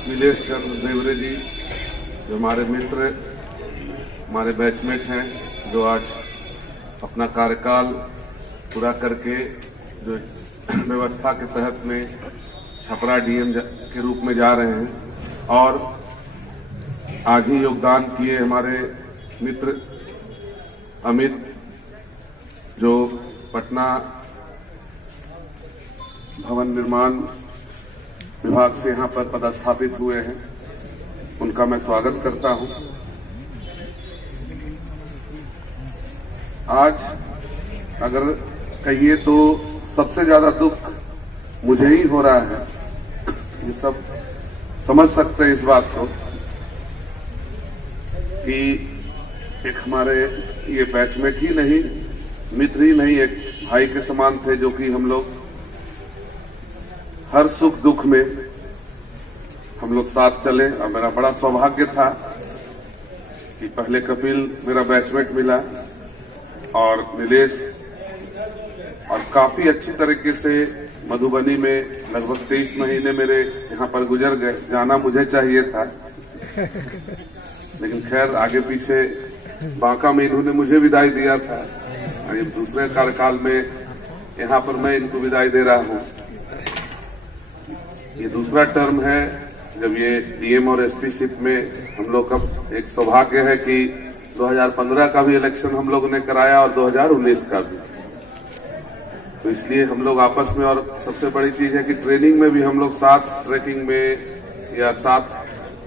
नीलेश चंद्र देवरे जी, जो हमारे मित्र, हमारे बैचमेट हैं, जो आज अपना कार्यकाल पूरा करके जो व्यवस्था के तहत में छपरा डीएम के रूप में जा रहे हैं, और आज ही योगदान किए हमारे मित्र अमित, जो पटना भवन निर्माण विभाग से यहां पर पदस्थापित हुए हैं, उनका मैं स्वागत करता हूं। आज अगर कहिए तो सबसे ज्यादा दुख मुझे ही हो रहा है। ये सब समझ सकते हैं इस बात को कि एक हमारे ये बैचमेट ही नहीं, मित्र ही नहीं, एक भाई के समान थे, जो कि हम लोग हर सुख दुख में हम लोग साथ चले। और मेरा बड़ा सौभाग्य था कि पहले कपिल मेरा बैचमेट मिला और नीलेश, और काफी अच्छी तरीके से मधुबनी में लगभग 23 महीने मेरे यहाँ पर गुजर गए। जाना मुझे चाहिए था, लेकिन खैर आगे पीछे बांका में इन्होंने मुझे विदाई दिया था, और ये दूसरे कार्यकाल में यहाँ पर मैं इनको विदाई दे रहा हूँ। ये दूसरा टर्म है जब ये डीएम और एसपी शिप में हम लोग का एक सौभाग्य है कि 2015 का भी इलेक्शन हम लोगों ने कराया और 2019 का भी। तो इसलिए हम लोग आपस में, और सबसे बड़ी चीज है कि ट्रेनिंग में भी हम लोग साथ, ट्रैकिंग में या साथ,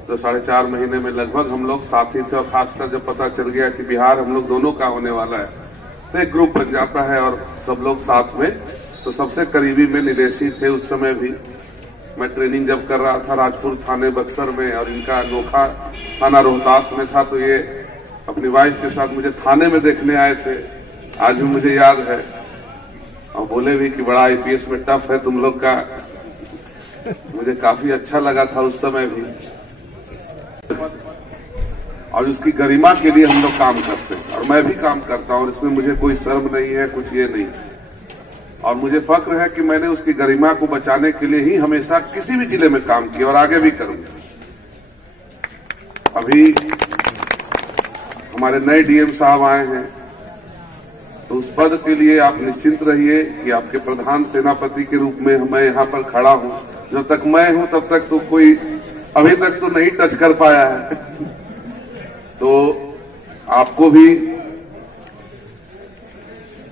तो 4.5 महीने में लगभग हम लोग साथ ही थे। और खासकर जब पता चल गया कि बिहार हम लोग दोनों का होने वाला है, तो एक ग्रुप बन जाता है और सब लोग साथ में। तो सबसे करीबी में नीलेश ही थे उस समय भी। मैं ट्रेनिंग जब कर रहा था राजपुर थाने बक्सर में, और इनका अनोखा थाना रोहतास में था, तो ये अपनी वाइफ के साथ मुझे थाने में देखने आए थे, आज भी मुझे याद है। और बोले भी कि बड़ा आईपीएस में टफ है तुम लोग का। मुझे काफी अच्छा लगा था उस समय भी, और उसकी गरिमा के लिए हम लोग काम करते हैं, और मैं भी काम करता हूं, और इसमें मुझे कोई शर्म नहीं है, कुछ ये नहीं। और मुझे फक्र है कि मैंने उसकी गरिमा को बचाने के लिए ही हमेशा किसी भी जिले में काम किया, और आगे भी करूंगा। अभी हमारे नए डीएम साहब आए हैं, तो उस पद के लिए आप निश्चिंत रहिए कि आपके प्रधान सेनापति के रूप में मैं यहाँ पर खड़ा हूं। जब तक मैं हूं तब तक तो कोई अभी तक तो नहीं टच कर पाया है। तो आपको भी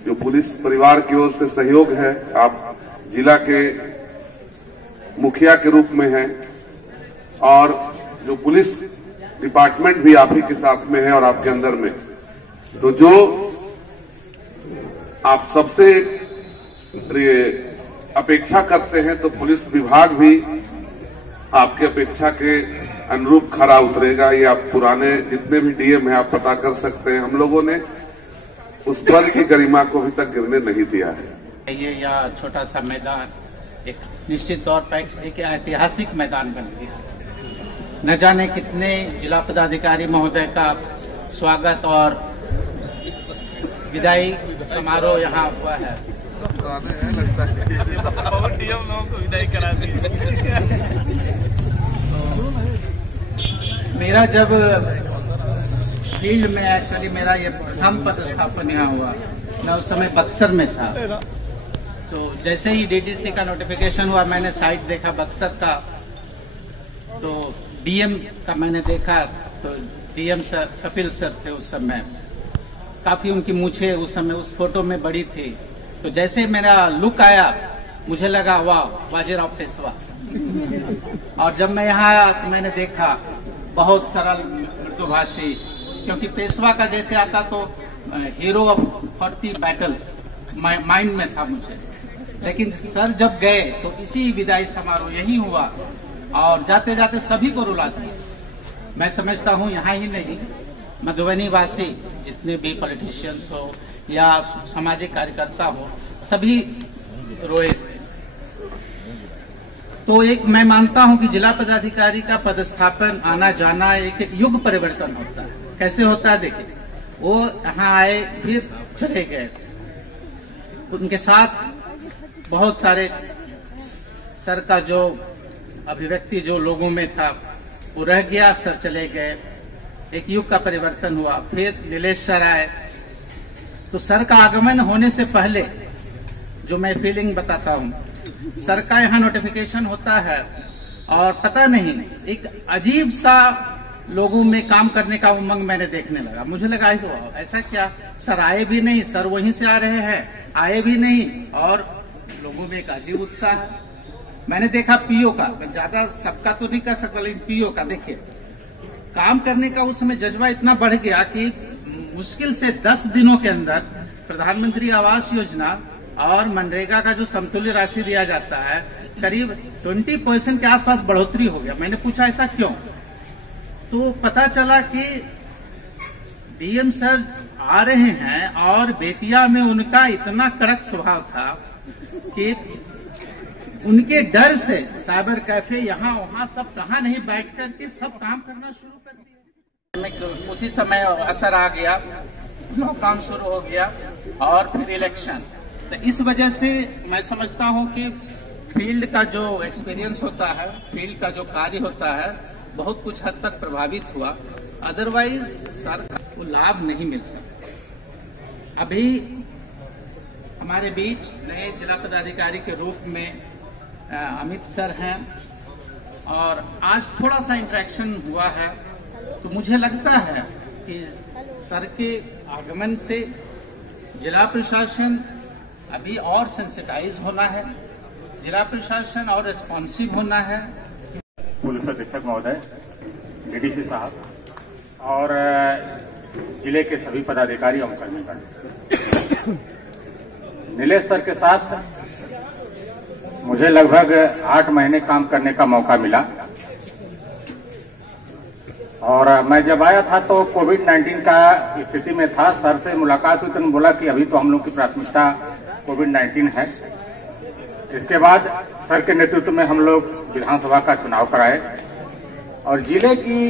जो पुलिस परिवार की ओर से सहयोग है, आप जिला के मुखिया के रूप में हैं, और जो पुलिस डिपार्टमेंट भी आप ही के साथ में है और आपके अंदर में, तो जो आप सबसे अपेक्षा करते हैं, तो पुलिस विभाग भी आपकी अपेक्षा के अनुरूप खरा उतरेगा। ये आप पुराने जितने भी डीएम हैं आप पता कर सकते हैं, हम लोगों ने उस पद की गरिमा को अभी तक गिरने नहीं दिया है। ये या छोटा सा मैदान एक निश्चित तौर पर एक ऐतिहासिक मैदान बन गया। न जाने कितने जिला पदाधिकारी महोदय का स्वागत और विदाई समारोह यहाँ हुआ है। लगता है डीएम लोगों को विदाई करा दी। मेरा जब फील्ड में एक्चुअली मेरा ये प्रथम पदस्थापन यहाँ हुआ, मैं उस समय बक्सर में था। तो जैसे ही डीडीसी का नोटिफिकेशन हुआ, मैंने साइट देखा बक्सर का, तो डीएम का मैंने देखा, तो डीएम सर कपिल सर थे उस समय। काफी उनकी मूछें उस समय उस फोटो में बड़ी थी। तो जैसे मेरा लुक आया, मुझे लगा वाह, बाजीराव पेशवा। और जब मैं यहाँ आया तो मैंने देखा बहुत सरल मृदुभाषी, क्योंकि पेशवा का जैसे आता तो हीरो ऑफ 40 बैटल्स माइंड में था मुझे। लेकिन सर जब गए तो इसी विदाई समारोह यही हुआ, और जाते जाते सभी को रुला दिया। मैं समझता हूँ यहाँ ही नहीं, मधुबनी वासी जितने भी पॉलिटिशियंस हो या सामाजिक कार्यकर्ता हो, सभी रोए थे। तो एक मैं मानता हूं कि जिला पदाधिकारी का पदस्थापन, आना जाना एक युग परिवर्तन होता है। कैसे होता है देखिए, वो यहाँ आए फिर चले गए, उनके साथ बहुत सारे सर का जो अभिव्यक्ति जो लोगों में था वो रह गया, सर चले गए, एक युग का परिवर्तन हुआ। फिर नीलेश सर आए, तो सर का आगमन होने से पहले जो मैं फीलिंग बताता हूँ, सर का यहाँ नोटिफिकेशन होता है और पता नहीं एक अजीब सा लोगों में काम करने का उमंग मैंने देखने लगा। मुझे लगा ऐसा क्या, सर आए भी नहीं, सर वहीं से आ रहे हैं, आए भी नहीं और लोगों में एक अजीब उत्साह है। मैंने देखा पीओ का, ज्यादा सबका तो नहीं कर सकता लेकिन पीओ का देखिए काम करने का उस समय जज्बा इतना बढ़ गया कि मुश्किल से 10 दिनों के अंदर प्रधानमंत्री आवास योजना और मनरेगा का जो समतुल्य राशि दिया जाता है करीब 20% के आसपास बढ़ोतरी हो गया। मैंने पूछा ऐसा क्यों, तो पता चला कि डीएम सर आ रहे हैं और बेतिया में उनका इतना कड़क स्वभाव था कि उनके डर से साइबर कैफे यहाँ वहाँ सब कहाँ नहीं बैठ करके सब काम करना शुरू कर दिया। उसी समय असर आ गया, लॉकडाउन शुरू हो गया और फिर इलेक्शन। तो इस वजह से मैं समझता हूँ कि फील्ड का जो एक्सपीरियंस होता है, फील्ड का जो कार्य होता है, बहुत कुछ हद तक प्रभावित हुआ। अदरवाइज सर को लाभ नहीं मिल सकता। अभी हमारे बीच नए जिला पदाधिकारी के रूप में अमित सर हैं और आज थोड़ा सा इंटरेक्शन हुआ है, तो मुझे लगता है कि सर के आगमन से जिला प्रशासन अभी और सेंसिटाइज होना है, जिला प्रशासन और रिस्पॉन्सिव होना है। पुलिस अधीक्षक महोदय, डीडीसी साहब और जिले के सभी पदाधिकारी एवं कर्मचारी, नीलेश सर के साथ मुझे लगभग 8 महीने काम करने का मौका मिला और मैं जब आया था तो कोविड-19 का स्थिति में था। सर से मुलाकात हुई तो बोला कि अभी तो हम लोग की प्राथमिकता कोविड-19 है। इसके बाद सर के नेतृत्व में हम लोग विधानसभा का चुनाव कराए और जिले की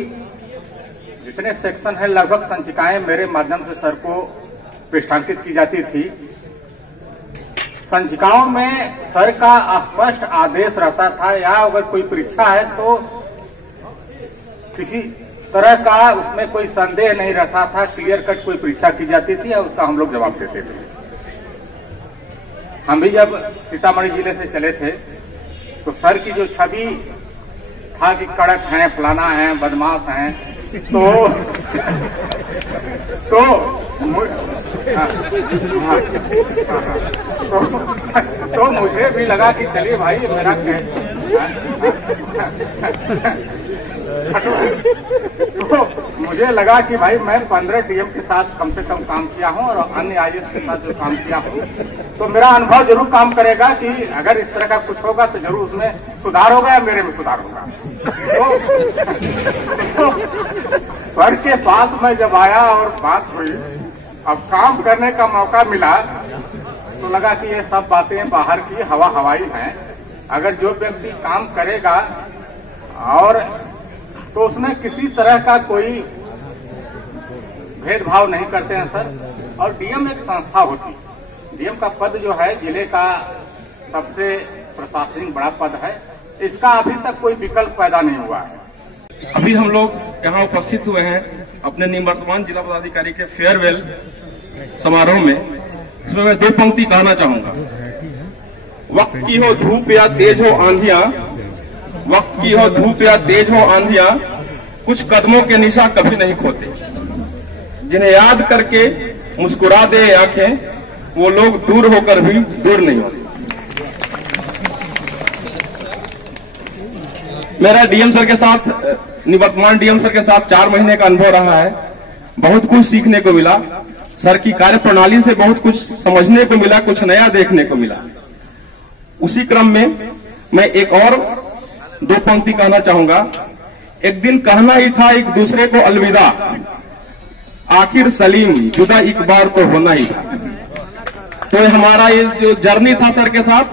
जितने सेक्शन है लगभग संचिकाएं मेरे माध्यम से सर को पृष्ठांकित की जाती थी। संचिकाओं में सर का स्पष्ट आदेश रहता था या अगर कोई परीक्षा है तो किसी तरह का उसमें कोई संदेह नहीं रहता था, क्लियर कट कोई परीक्षा की जाती थी और उसका हम लोग जवाब देते थे। हम भी जब सीतामढ़ी जिले से चले थे तो सर की जो छवि था कि कड़क हैं, फलाना हैं, बदमाश हैं, तो मुझे भी लगा कि चलिए भाई मेरा तो मुझे लगा कि भाई मैं 15 डीएम के साथ कम से कम काम किया हूं और अन्य आईएएस के साथ जो काम किया हूं तो मेरा अनुभव जरूर काम करेगा कि अगर इस तरह का कुछ होगा तो जरूर उसमें सुधार होगा या मेरे में सुधार होगा। तो सर के पास मैं जब आया और बात हुई, अब काम करने का मौका मिला तो लगा कि ये सब बातें बाहर की हवा हवाई हैं। अगर जो व्यक्ति काम करेगा और तो उसमें किसी तरह का कोई भेदभाव नहीं करते हैं सर। और डीएम एक संस्था होती, डीएम का पद जो है जिले का सबसे प्रशासनिक बड़ा पद है, इसका अभी तक कोई विकल्प पैदा नहीं हुआ है। अभी हम लोग यहाँ उपस्थित हुए हैं अपने निवर्तमान जिला पदाधिकारी के फेयरवेल समारोह में। इसमें मैं 2 पंक्ति कहना चाहूंगा। वक्त की हो धूप या तेज हो आंधियां, वक्त की हो धूप या तेज हो आंधियां, कुछ कदमों के निशा कभी नहीं खोते। जिन्हें याद करके मुस्कुरा दे आंखें, वो लोग दूर होकर भी दूर नहीं होते। मेरा डीएम सर के साथ, निवर्तमान डीएम सर के साथ 4 महीने का अनुभव रहा है। बहुत कुछ सीखने को मिला, सर की कार्य प्रणाली से बहुत कुछ समझने को मिला, कुछ नया देखने को मिला। उसी क्रम में मैं एक और 2 पंक्ति कहना चाहूंगा। एक दिन कहना ही था एक दूसरे को अलविदा, आखिर सलीम जुदा एक बार तो होना ही था। तो हमारा ये जो जर्नी था सर के साथ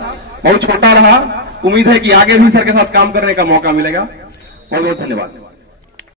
बहुत छोटा रहा। उम्मीद है कि आगे भी सर के साथ काम करने का मौका मिलेगा। बहुत बहुत धन्यवाद।